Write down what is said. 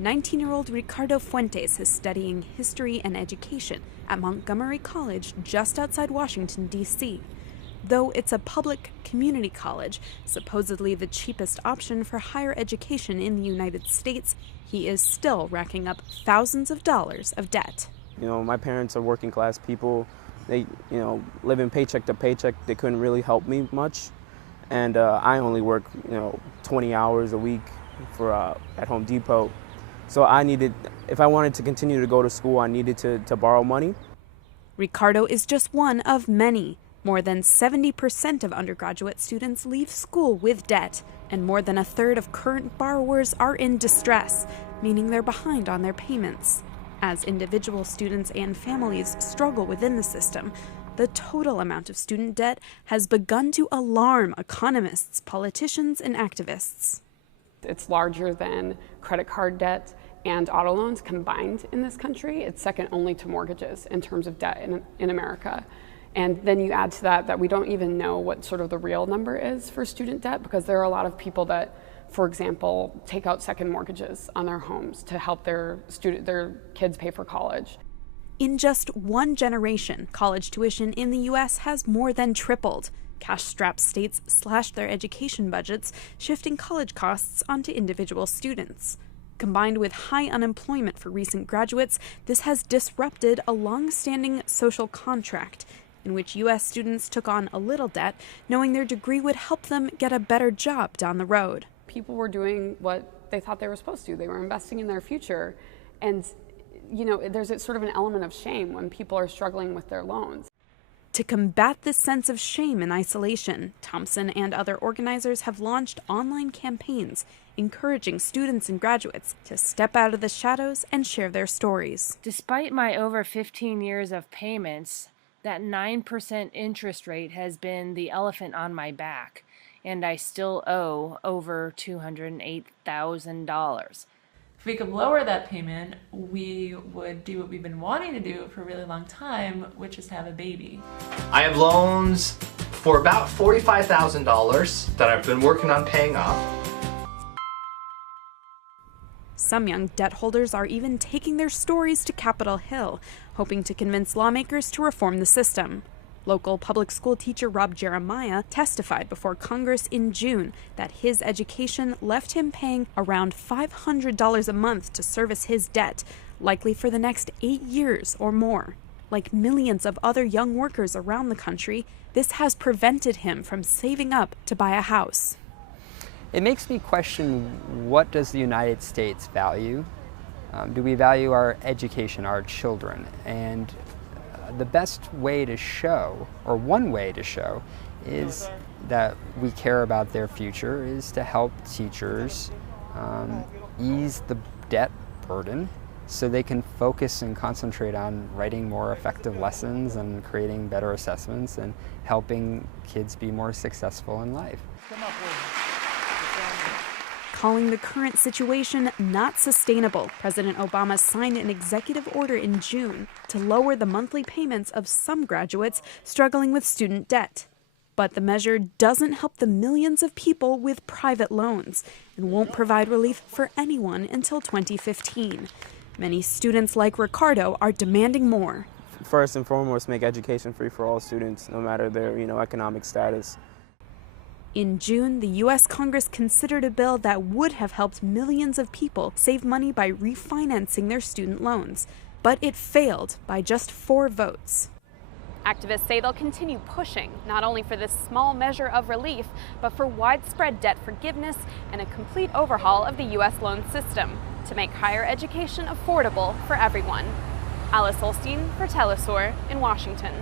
19-year-old Ricardo Fuentes is studying history and education at Montgomery College just outside Washington, D.C. Though it's a public community college, supposedly the cheapest option for higher education in the United States, he is still racking up thousands of dollars of debt. My parents are working class people. They, living paycheck to paycheck. They couldn't really help me much. And I only work, 20 hours a week at Home Depot. So if I wanted to continue to go to school, I needed to borrow money. Ricardo is just one of many. More than 70% of undergraduate students leave school with debt, and more than a third of current borrowers are in distress, meaning they're behind on their payments. As individual students and families struggle within the system, the total amount of student debt has begun to alarm economists, politicians, and activists. It's larger than credit card debt and auto loans combined in this country. It's second only to mortgages in terms of debt in America. And then you add to that we don't even know what sort of the real number is for student debt, because there are a lot of people that, for example, take out second mortgages on their homes to help their kids pay for college. In just one generation, college tuition in the U.S. has more than tripled. Cash-strapped states slashed their education budgets, shifting college costs onto individual students. Combined with high unemployment for recent graduates, this has disrupted a long-standing social contract in which U.S. students took on a little debt, knowing their degree would help them get a better job down the road. People were doing what they thought they were supposed to. They were investing in their future. And, there's sort of an element of shame when people are struggling with their loans. To combat this sense of shame and isolation, Thompson and other organizers have launched online campaigns encouraging students and graduates to step out of the shadows and share their stories. Despite my over 15 years of payments, that 9% interest rate has been the elephant on my back, and I still owe over $208,000. If we could lower that payment, we would do what we've been wanting to do for a really long time, which is to have a baby. I have loans for about $45,000 that I've been working on paying off. Some young debt holders are even taking their stories to Capitol Hill, hoping to convince lawmakers to reform the system. Local public school teacher Rob Jeremiah testified before Congress in June that his education left him paying around $500 a month to service his debt, likely for the next 8 years or more. Like millions of other young workers around the country, this has prevented him from saving up to buy a house. It makes me question, what does the United States value? Do we value our education, our children? And the best way to show, or one way to show, is that we care about their future is to help teachers ease the debt burden so they can focus and concentrate on writing more effective lessons and creating better assessments and helping kids be more successful in life. Calling the current situation not sustainable, President Obama signed an executive order in June to lower the monthly payments of some graduates struggling with student debt. But the measure doesn't help the millions of people with private loans and won't provide relief for anyone until 2015. Many students like Ricardo are demanding more. First and foremost, make education free for all students, no matter their, economic status. In June, the U.S. Congress considered a bill that would have helped millions of people save money by refinancing their student loans, but it failed by just 4 votes. Activists say they'll continue pushing, not only for this small measure of relief, but for widespread debt forgiveness and a complete overhaul of the U.S. loan system to make higher education affordable for everyone. Alice Olstein for Telesur in Washington.